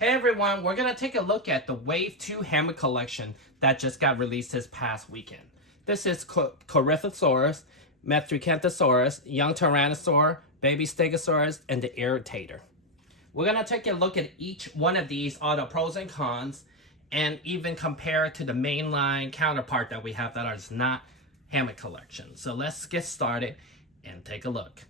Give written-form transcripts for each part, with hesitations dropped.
Hey everyone, we're going to take a look at the Wave 2 Hammond collection that just got released this past weekend. This is Corythosaurus, Metriacanthosaurus, young Tyrannosaur, baby stegosaurus, and the Irritator. We're going to take a look at each one of these, all the pros and cons, and even compare it to the mainline counterpart that we have that is not Hammond collection. So let's get started and take a look.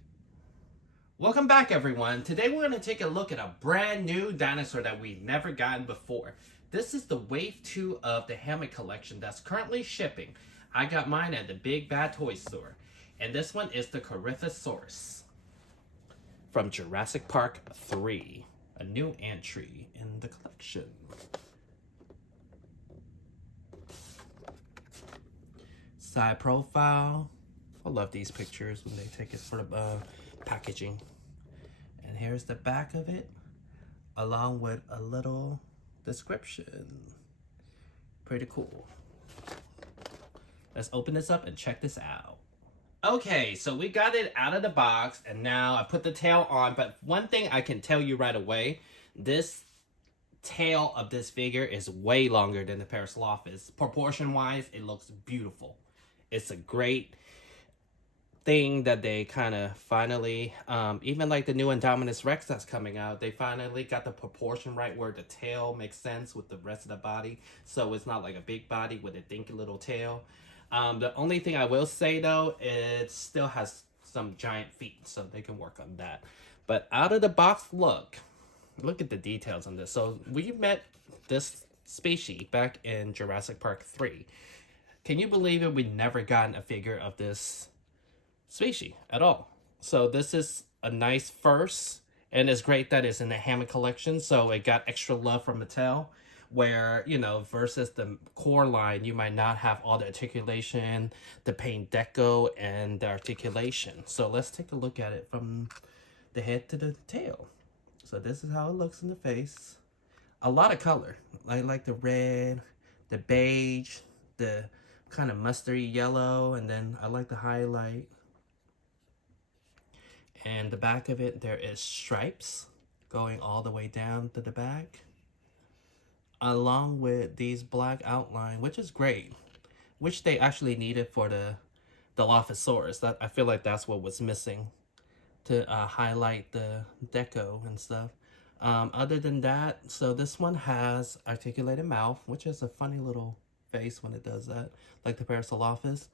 Welcome back everyone. Today we're going to take a look at a brand new dinosaur that we've never gotten before. This is the Wave 2 of the Hammond collection that's currently shipping. I got mine at the Big Bad Toy Store. And this one is the Corythosaurus from Jurassic Park 3. A new entry in the collection. Side profile. I love these pictures when they take it for the packaging. And here's the back of it, along with a little description. Pretty cool. Let's open this up and check this out. Okay, so we got it out of the box, and now I put the tail on, but one thing I can tell you right away, this tail of this figure is way longer than the Parasaurolophus. Proportion-wise, it looks beautiful. It's a great thing that they kind of finally, even like the new Indominus Rex that's coming out, they finally got the proportion right where the tail makes sense with the rest of the body, so it's not like a big body with a dinky little tail. The only thing I will say though, it still has some giant feet, so they can work on that. But out of the box, look at the details on this. So we met this species back in Jurassic Park 3. Can you believe it? We never gotten a figure of this species at all. So this is a nice first, and it's great that it's in the Hammond collection, so it got extra love from Mattel, where, you know, versus the core line, you might not have all the articulation, the paint deco, and the articulation. So let's take a look at it from the head to the tail. So this is how it looks in the face. A lot of color. I like the red, the beige, the kind of mustardy yellow, and then I like the highlight. And the back of it, there is stripes going all the way down to the back, along with these black outline, which is great, which they actually needed for the Dilophosaurus. That I feel like that's what was missing to highlight the deco and stuff. Other than that, so this one has articulated mouth, which is a funny little face when it does that, like the Parasaurolophus.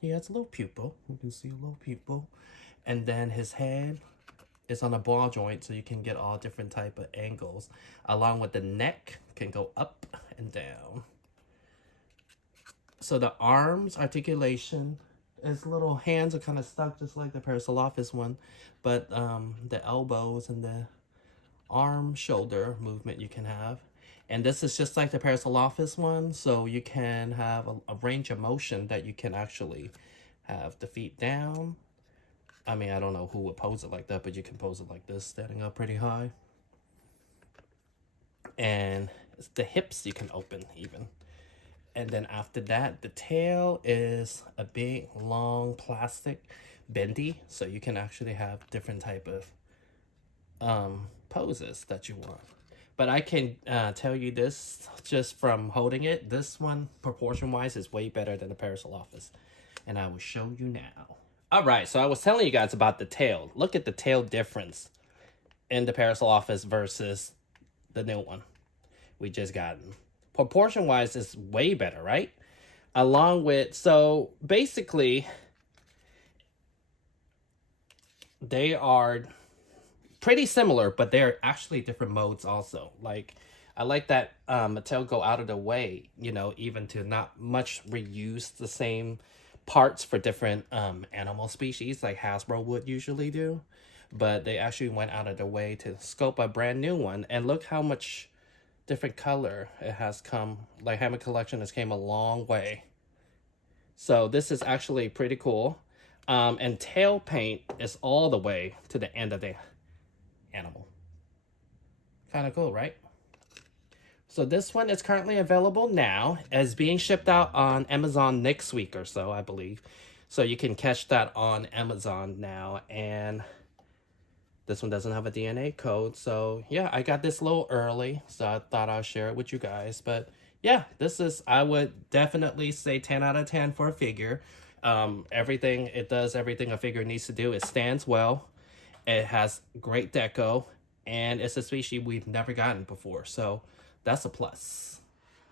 He has a little pupil. You can see a little pupil. And then his head is on a ball joint, so you can get all different type of angles. Along with the neck, can go up and down. So the arms articulation, his little hands are kind of stuck just like the Parasaurolophus one. But the elbows and the arm shoulder movement you can have. And this is just like the Parasaurolophus one, so you can have a range of motion that you can actually have the feet down. I mean, I don't know who would pose it like that, but you can pose it like this, standing up pretty high. And it's the hips you can open even. And then after that, the tail is a big, long plastic bendy, so you can actually have different type of poses that you want. But I can tell you this, just from holding it, this one, proportion-wise, is way better than the Parasaurolophus. And I will show you now. Alright, so I was telling you guys about the tail. Look at the tail difference in the Parasaurolophus versus the new one we just gotten. Proportion-wise, it's way better, right? Along with, so basically, they are pretty similar, but they're actually different modes also. Like, I like that Mattel go out of the way, you know, even to not much reuse the same parts for different animal species like Hasbro would usually do. But they actually went out of their way to scope a brand new one. And look how much different color it has come. Like, Hammond Collection has came a long way. So this is actually pretty cool. And tail paint is all the way to the end of the animal. Kind of cool, right? So this one is currently available now, as being shipped out on Amazon next week or so, I believe. So you can catch that on Amazon now. And This one doesn't have a DNA code. So yeah, I got this a little early, so I thought I'll share it with you guys. But yeah, this is, I would definitely say 10 out of 10 for a figure. Everything, it does everything a figure needs to do. It stands well. It has great deco, and it's a species we've never gotten before. So that's a plus.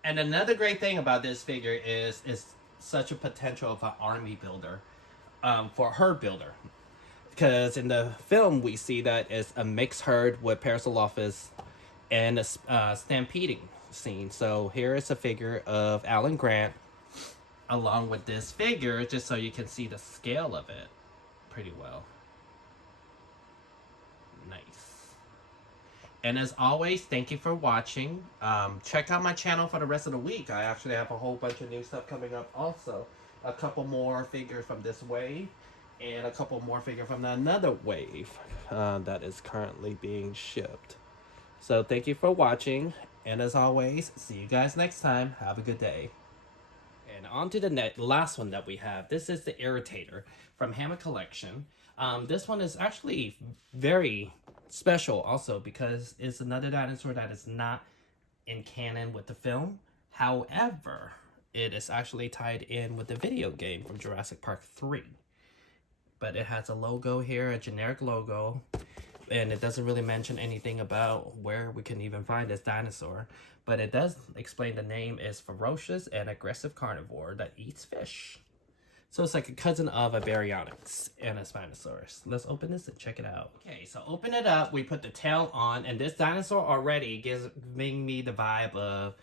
And another great thing about this figure is it's such a potential of an army builder, for a herd builder. Because in the film, we see that it's a mixed herd with Parasaurolophus and a stampeding scene. So here is a figure of Alan Grant along with this figure, just so you can see the scale of it pretty well. Nice. And as always, thank you for watching. Check out my channel for the rest of the week. I actually have a whole bunch of new stuff coming up also. A couple more figures from this wave, and a couple more figures from another wave that is currently being shipped. So thank you for watching, and as always, see you guys next time. Have a good day. And on to the last one that we have. This is the Irritator from Hammond Collection. This one is actually very special also because it's another dinosaur that is not in canon with the film. However, it is actually tied in with the video game from Jurassic Park 3. But it has a logo here, a generic logo, and it doesn't really mention anything about where we can even find this dinosaur. But it does explain the name is ferocious and aggressive carnivore that eats fish. So it's like a cousin of a Baryonyx and a Spinosaurus. Let's open this and check it out. Okay, so open it up, we put the tail on, and this dinosaur already gives me the vibe of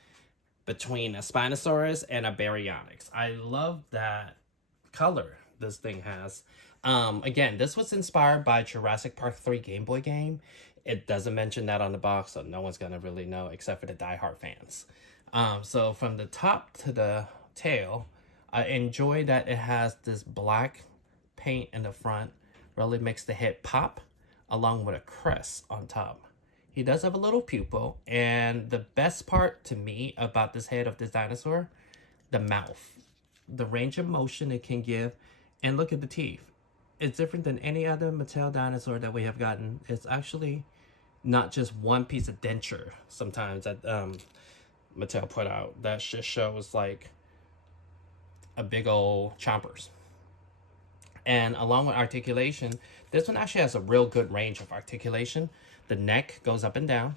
between a Spinosaurus and a Baryonyx. I love that color this thing has. Again, this was inspired by Jurassic Park 3 Game Boy game. It doesn't mention that on the box, so no one's gonna really know except for the diehard fans. So from the top to the tail, I enjoy that it has this black paint in the front. Really makes the head pop, along with a crest on top. He does have a little pupil, and the best part to me about this head of this dinosaur, the mouth. The range of motion it can give, and look at the teeth. It's different than any other Mattel dinosaur that we have gotten. It's actually not just one piece of denture sometimes that Mattel put out. That just shows like a big old chompers. And along with articulation, this one actually has a real good range of articulation. The neck goes up and down.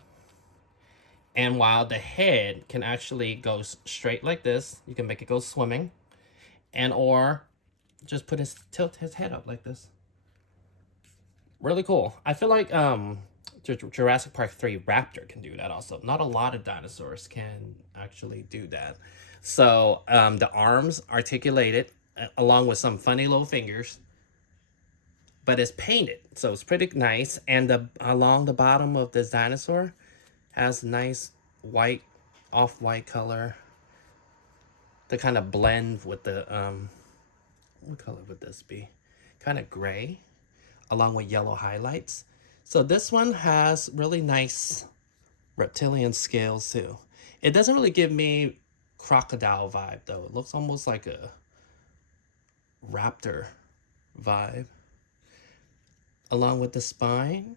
And while the head can actually go straight like this, you can make it go swimming. And or just tilt his head up like this. Really cool. I feel like Jurassic Park 3 Raptor can do that also. Not a lot of dinosaurs can actually do that. So the arms articulated along with some funny little fingers, but it's painted, so it's pretty nice. And along the bottom of this dinosaur has nice white, off-white color to kind of blend with the what color would this be? Kind of gray, along with yellow highlights. So this one has really nice reptilian scales too. It doesn't really give me crocodile vibe though. It looks almost like a raptor vibe. Along with the spine.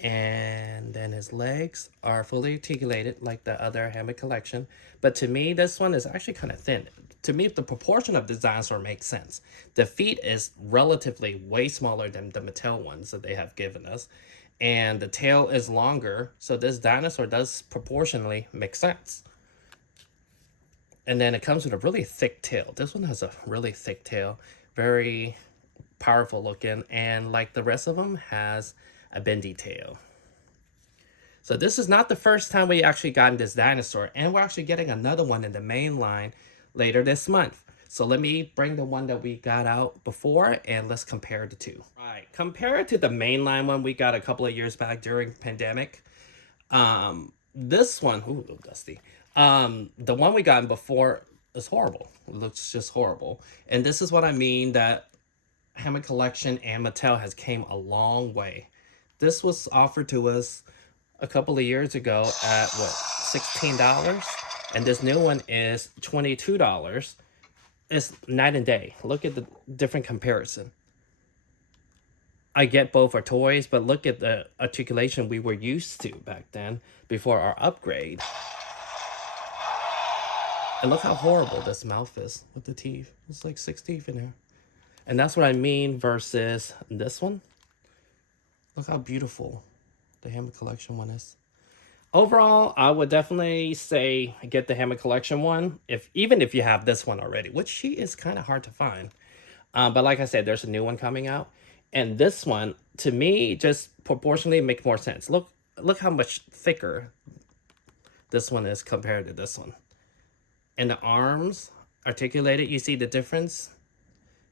And then his legs are fully articulated like the other Hammond Collection. But to me, this one is actually kind of thin. To me, the proportion of this dinosaur makes sense. The feet is relatively way smaller than the Mattel ones that they have given us. And the tail is longer, so this dinosaur does proportionally make sense. And then it comes with a really thick tail. This one has a really thick tail. Very powerful looking. And like the rest of them, has a bendy tail. So this is not the first time we actually gotten this dinosaur, and we're actually getting another one in the main line later this month. So let me bring the one that we got out before and let's compare the two. Right, compared to the mainline one we got a couple of years back during pandemic, this one, ooh, a little dusty. The one we got before is horrible. It looks just horrible. And this is what I mean, that Hammond Collection and Mattel has came a long way. This was offered to us a couple of years ago at what, $16? And this new one is $22. It's night and day. Look at the different comparison. I get both are toys, but look at the articulation we were used to back then before our upgrade. And look how horrible this mouth is with the teeth. It's like 6 teeth in there. And that's what I mean versus this one. Look how beautiful the Hammond Collection one is. Overall, I would definitely say get the Hammond Collection one, even if you have this one already, which she is kind of hard to find. But like I said, there's a new one coming out. And this one, to me, just proportionally makes more sense. Look how much thicker this one is compared to this one. And the arms, articulated, you see the difference?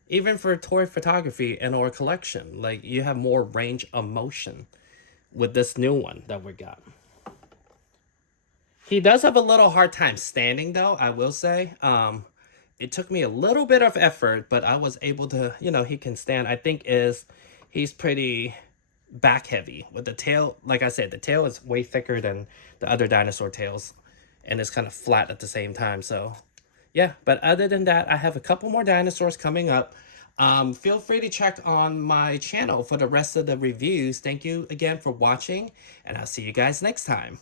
Even for toy photography and or collection, like you have more range of motion with this new one that we got. He does have a little hard time standing though, I will say. It took me a little bit of effort, but I was able to, he can stand. I think he's pretty back heavy with the tail. Like I said, the tail is way thicker than the other dinosaur tails, and it's kind of flat at the same time. So yeah, but other than that, I have a couple more dinosaurs coming up. Feel free to check on my channel for the rest of the reviews. Thank you again for watching, and I'll see you guys next time.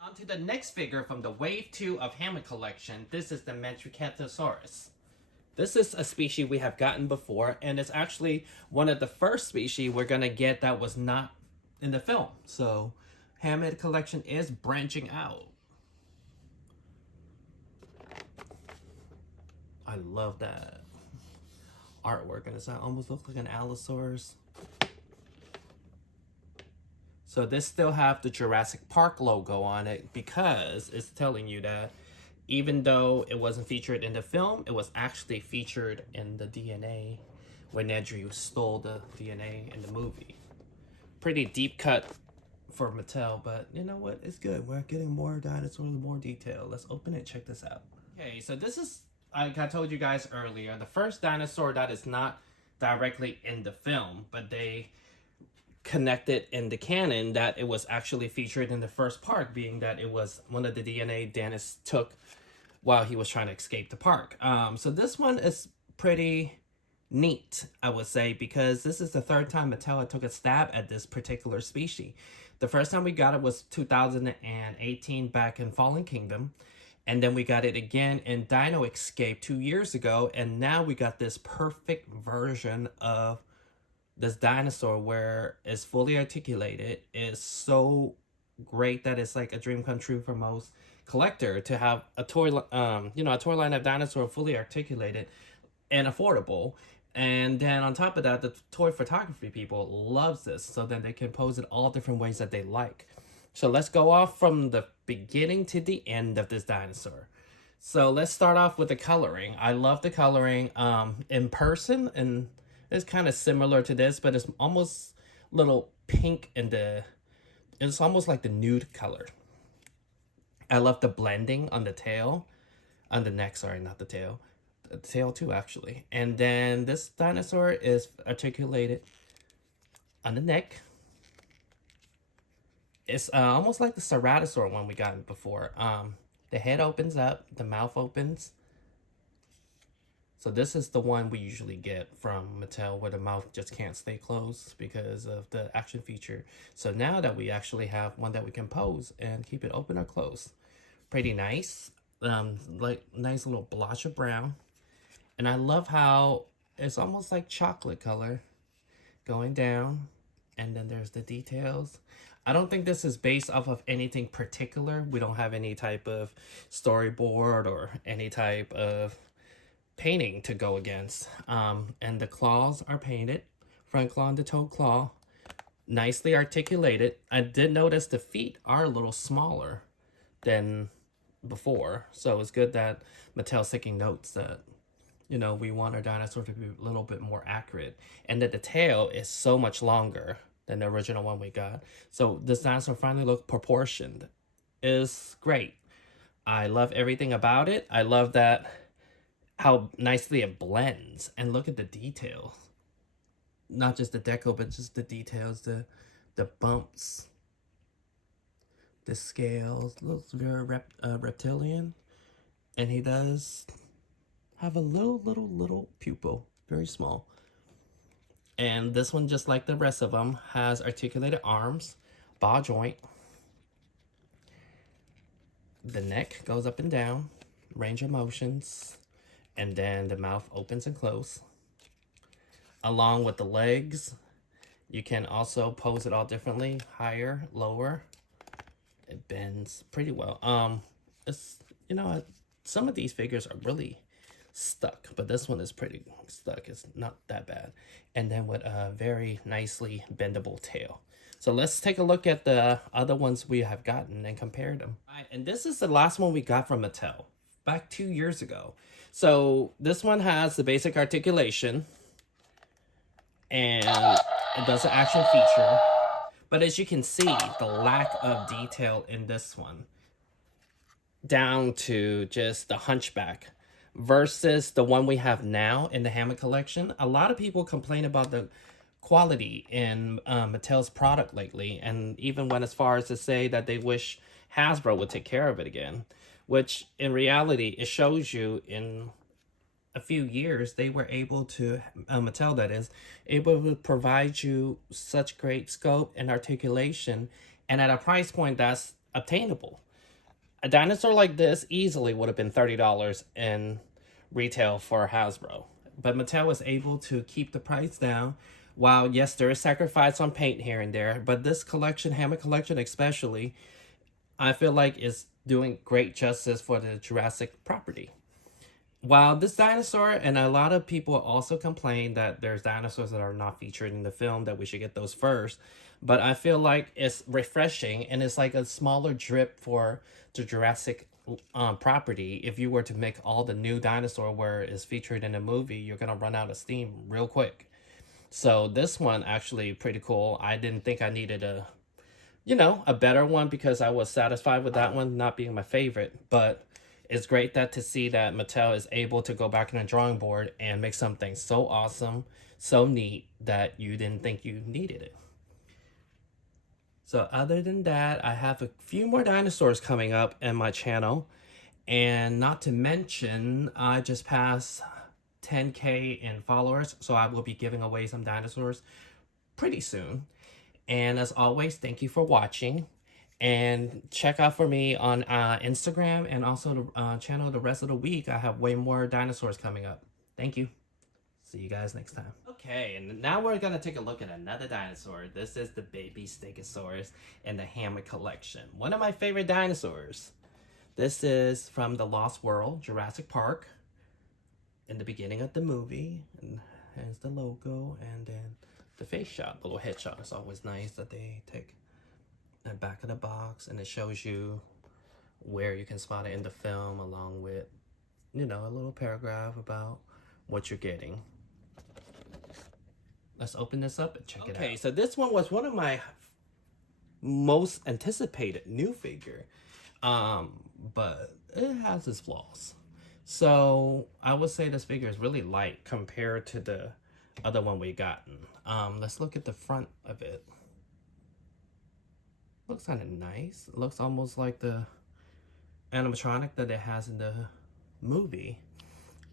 On to the next figure from the Wave 2 of Hammond Collection. This is the Metriacanthosaurus. This is a species we have gotten before, and it's actually one of the first species we're going to get that was not in the film. So, Hammond Collection is branching out. I love that artwork, and it almost looks like an Allosaurus. So this still have the Jurassic Park logo on it because it's telling you that even though it wasn't featured in the film, it was actually featured in the DNA when Nedry stole the DNA in the movie. Pretty deep cut for Mattel, but you know what? It's good. We're getting more dinosaurs, more detail. Let's open it. Check this out. Okay, so this is, like I told you guys earlier, the first dinosaur that is not directly in the film, but they connected in the canon that it was actually featured in the first park, being that it was one of the DNA Dennis took while he was trying to escape the park. So this one is pretty neat, I would say, because this is the third time Mattel took a stab at this particular species. The first time we got it was 2018 back in Fallen Kingdom. And then we got it again in Dino Escape 2 years ago. And now we got this perfect version of this dinosaur where it's fully articulated. It's so great that it's like a dream come true for most collector to have a toy, a toy line of dinosaur fully articulated and affordable. And then on top of that, the toy photography people loves this, so then they can pose it all different ways that they like. So let's go off from the beginning to the end of this dinosaur. So let's start off with the coloring. I love the coloring in person, and it's kind of similar to this, but it's almost little pink in it's almost like the nude color. I love the blending on the tail, on the neck, sorry, not the tail. The tail too, actually. And then this dinosaur is articulated on the neck. It's almost like the Ceratosaur one we got before. The head opens up, the mouth opens. So this is the one we usually get from Mattel where the mouth just can't stay closed because of the action feature. So now that we actually have one that we can pose and keep it open or closed. Pretty nice. Like nice little blotch of brown. And I love how it's almost like chocolate color going down. And then there's the details. I don't think this is based off of anything particular. We don't have any type of storyboard or any type of painting to go against. And the claws are painted. Front claw and the toe claw. Nicely articulated. I did notice the feet are a little smaller than before. So it's good that Mattel's taking notes that, we want our dinosaur to be a little bit more accurate. And that the tail is so much longer than the original one we got. So this dinosaur finally look proportioned. Is great. I love everything about it. I love that how nicely it blends. And look at the details. Not just the deco, but just the details, the bumps, the scales. Looks very reptilian. And he does have a little pupil. Very small. And this one, just like the rest of them, has articulated arms, ball joint. The neck goes up and down, range of motions, and then the mouth opens and closes. Along with the legs, you can also pose it all differently, higher, lower. It bends pretty well. It's, you know, some of these figures are really stuck, but this one is pretty stuck. It's not that bad. And then with a very nicely bendable tail. So let's take a look at the other ones we have gotten and compare them. And this is the last one we got from Mattel back 2 years ago. So this one has the basic articulation and it does an action feature. But as you can see, the lack of detail in this one, down to just the hunchback, versus the one we have now in the Hammond collection. A lot of people complain about the quality in Mattel's product lately, and even went as far as to say that they wish Hasbro would take care of it again, which in reality, it shows you in a few years they were able to, Mattel that is, able to provide you such great scope and articulation, and at a price point that's obtainable. A dinosaur like this easily would have been $30 in retail for Hasbro, but Mattel was able to keep the price down. While yes, there is sacrifice on paint here and there, but this collection, Hammond collection especially, I feel like is doing great justice for the Jurassic property. While this dinosaur, and a lot of people also complain that there's dinosaurs that are not featured in the film, that we should get those first, but I feel like it's refreshing and it's like a smaller drip for the Jurassic property. If you were to make all the new dinosaur where it's featured in a movie, you're gonna run out of steam real quick. So this one actually pretty cool. I didn't think I needed a, you know, a better one because I was satisfied with that one not being my favorite, but it's great that to see that Mattel is able to go back in the drawing board and make something so awesome, so neat that you didn't think you needed it. So other than that, I have a few more dinosaurs coming up in my channel. And not to mention, I just passed 10K in followers, so I will be giving away some dinosaurs pretty soon. And as always, thank you for watching. And check out for me on Instagram and also the channel the rest of the week. I have way more dinosaurs coming up. Thank you. See you guys next time. Okay, and now we're going to take a look at another dinosaur. This is the baby Stegosaurus in the Hammond collection. One of my favorite dinosaurs. This is from the Lost World, Jurassic Park. In the beginning of the movie. And here's the logo and then the face shot, the little headshot. It's always nice that they take the back of the box and it shows you where you can spot it in the film along with, you know, a little paragraph about what you're getting. Let's open this up and check it out. Okay, so this one was one of my most anticipated new figure, but it has its flaws. So I would say this figure is really light compared to the other one we gotten. Let's look at the front of it. Looks kind of nice. It looks almost like the animatronic that it has in the movie.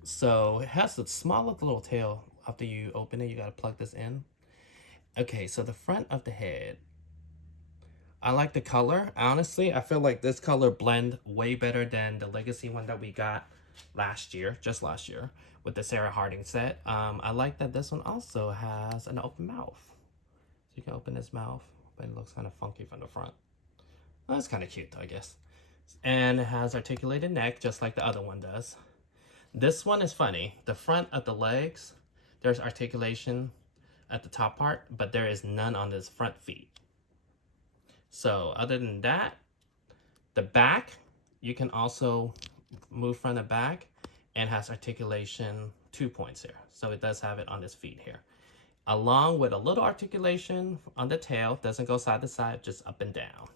So it has the smallest little tail. After you open it, you gotta plug this in. Okay, so the front of the head. I like the color. Honestly, I feel like this color blend way better than the Legacy one that we got last year, just last year, with the Sarah Harding set. I like that this one also has an open mouth. So you can open his mouth, but it looks kind of funky from the front. Well, that's kind of cute though, I guess. And it has articulated neck, just like the other one does. This one is funny. The front of the legs, there's articulation at the top part, but there is none on this front feet. So other than that, the back, you can also move front and back and has articulation 2 points here. So it does have it on his feet here. Along with a little articulation on the tail, doesn't go side to side, just up and down.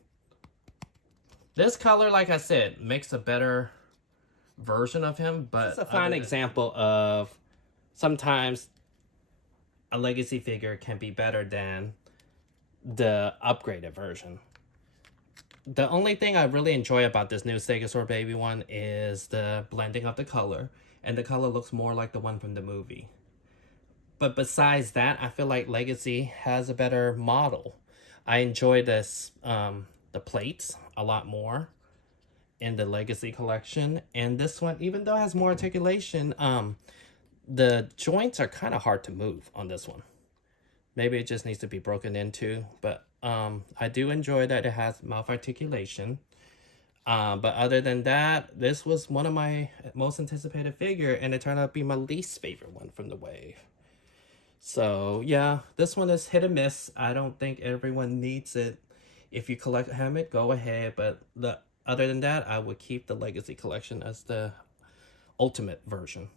This color, like I said, makes a better version of him, but it's a fine example of sometimes a Legacy figure can be better than the upgraded version. The only thing I really enjoy about this new Stegosaur baby one is the blending of the color, and the color looks more like the one from the movie. But besides that, I feel like Legacy has a better model. I enjoy this the plates a lot more in the Legacy collection, and this one, even though it has more articulation, the joints are kind of hard to move on this one. Maybe it just needs to be broken into, but I do enjoy that it has mouth articulation. But other than that, this was one of my most anticipated figure, and it turned out to be my least favorite one from the wave. So yeah, this one is hit or miss. I don't think everyone needs it. If you collect Hammond, go ahead. But other than that, I would keep the Legacy collection as the ultimate version.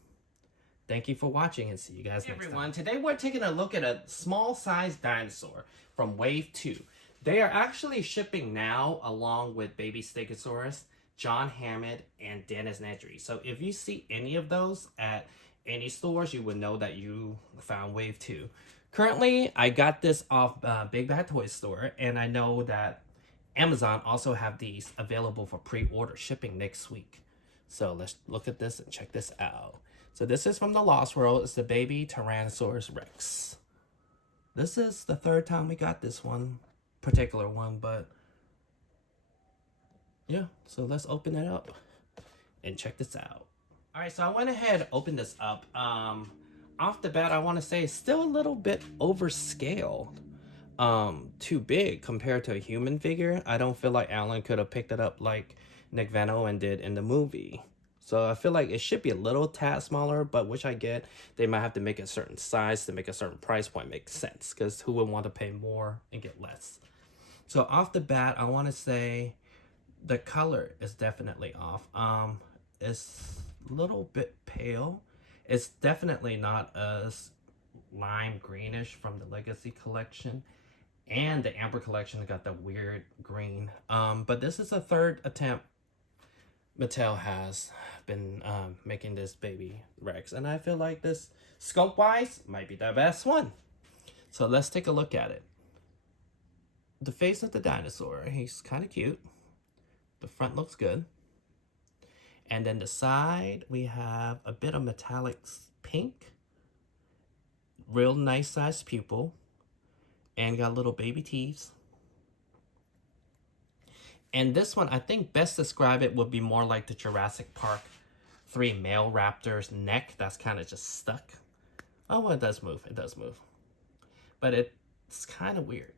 Thank you for watching, and see you guys next time. Today we're taking a look at a small-sized dinosaur from Wave 2. They are actually shipping now along with Baby Stegosaurus, John Hammond, and Dennis Nedry. So if you see any of those at any stores, you would know that you found Wave 2. Currently, I got this off Big Bad Toy Store, and I know that Amazon also have these available for pre-order shipping next week. So let's look at this and check this out. So this is from the Lost World. It's the baby Tyrannosaurus Rex. This is the third time we got this particular one, but yeah, so let's open it up and check this out. All right, so I went ahead and opened this up. Off the bat, I want to say it's still a little bit overscaled. Too big compared to a human figure. I don't feel like Alan could have picked it up like Nick Van Owen did in the movie. So I feel like it should be a little tad smaller, but which I get, they might have to make a certain size to make a certain price point make sense, because who would want to pay more and get less? So off the bat, I want to say the color is definitely off. It's a little bit pale. It's definitely not as lime greenish from the Legacy collection, and the Amber collection got the weird green. But this is a third attempt Mattel has been making this baby Rex, and I feel like this scope wise might be the best one. So let's take a look at it. The face of the dinosaur, he's kind of cute. The front looks good, and then the side we have a bit of metallic pink, real nice sized pupil, and got little baby teeth. And this one, I think best describe it would be more like the Jurassic Park 3 male raptor's neck that's kind of just stuck. Oh, well, it does move. It does move. But it's kind of weird.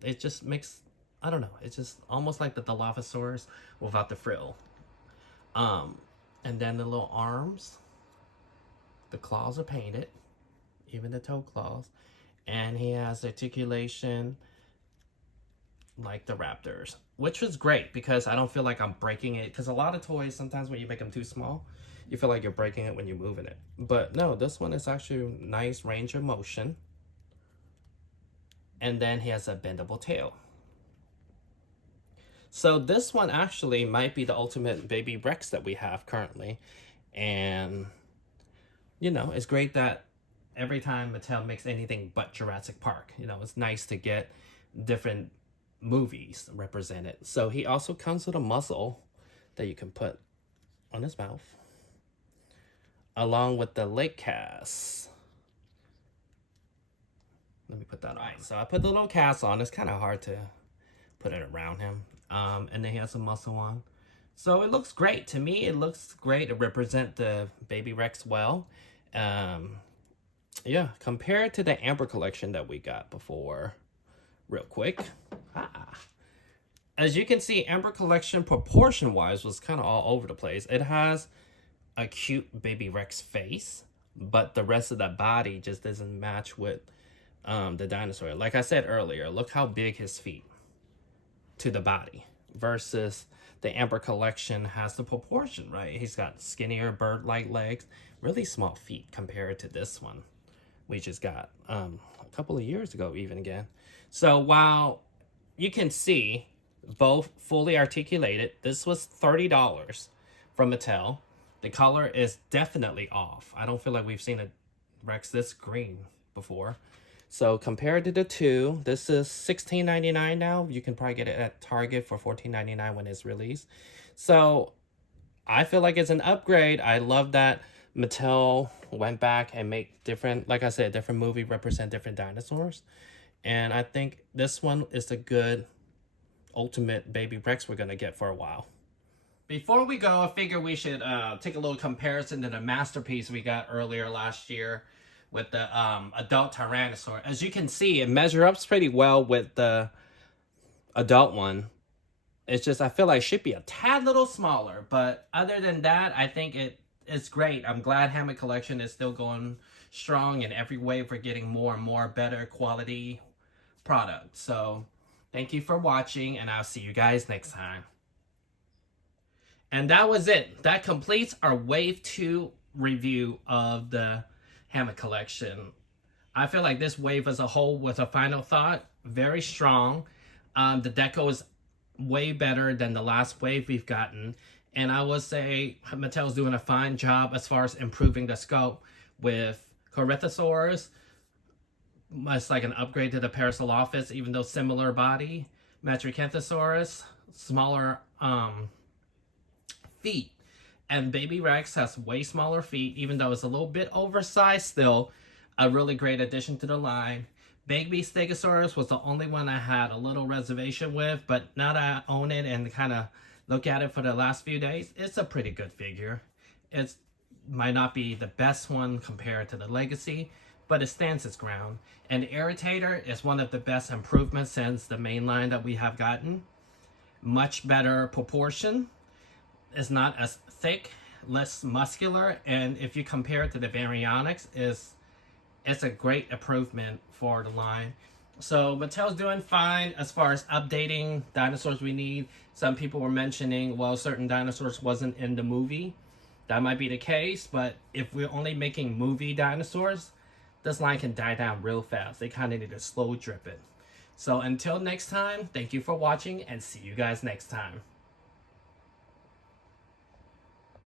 It just makes, I don't know, it's just almost like the Dilophosaurus without the frill. And then the little arms, the claws are painted, even the toe claws. And he has articulation like the raptors, which was great because I don't feel like I'm breaking it, because a lot of toys, sometimes when you make them too small, you feel like you're breaking it when you're moving it. But no, this one is actually nice range of motion. And then he has a bendable tail. So this one actually might be the ultimate baby Rex that we have currently. And, you know, it's great that every time Mattel makes anything but Jurassic Park, you know, it's nice to get different movies represented. So he also comes with a muzzle that you can put on his mouth, along with the leg cast. Let me put that on. So I put the little cast on. It's kind of hard to put it around him. And then he has some muscle on. So it looks great. To me, it looks great. It represents the baby Rex well. Yeah, compared to the Amber collection that we got before, real quick. As you can see, Amber collection proportion-wise was kind of all over the place. It has a cute baby Rex face, but the rest of the body just doesn't match with the dinosaur. Like I said earlier, look how big his feet to the body versus the Amber collection has the proportion, right? He's got skinnier bird-like legs, really small feet compared to this one we just got a couple of years ago even again. So while you can see both fully articulated, this was $30 from Mattel. The color is definitely off. I don't feel like we've seen a Rex this green before. So compared to the two, this is $16.99 now. You can probably get it at Target for $14.99 when it's released. So I feel like it's an upgrade. I love that Mattel went back and made different, like I said, different movie represent different dinosaurs. And I think this one is a good ultimate Baby Rex we're going to get for a while. Before we go, I figure we should take a little comparison to the masterpiece we got earlier last year with the adult Tyrannosaur. As you can see, it measures up pretty well with the adult one. It's just, I feel like it should be a tad little smaller. But other than that, I think it's great. I'm glad Hammond Collection is still going strong in every way for getting more and more better quality product. So thank you for watching, and I'll see you guys next time. And that was it. That completes our Wave 2 review of the Hammond Collection. I feel like this wave as a whole was a final thought. Very strong. The deco is way better than the last wave we've gotten. And I would say Mattel's doing a fine job as far as improving the scope with Corythosaurus. It's like an upgrade to the Parasaurolophus, even though similar body. Metriacanthosaurus, smaller feet. And Baby Rex has way smaller feet, even though it's a little bit oversized still. A really great addition to the line. Baby Stegosaurus was the only one I had a little reservation with, but now that I own it and kind of look at it for the last few days, it's a pretty good figure. It might not be the best one compared to the Legacy, but it stands its ground. And Irritator is one of the best improvements since the mainline that we have gotten. Much better proportion. It's not as thick, less muscular, and if you compare it to the Baryonyx, it's a great improvement for the line. So Mattel's doing fine as far as updating dinosaurs we need. Some people were mentioning, well, certain dinosaurs wasn't in the movie. That might be the case, but if we're only making movie dinosaurs, this line can die down real fast. They kind of need to slow drip it. So until next time, thank you for watching, and see you guys next time.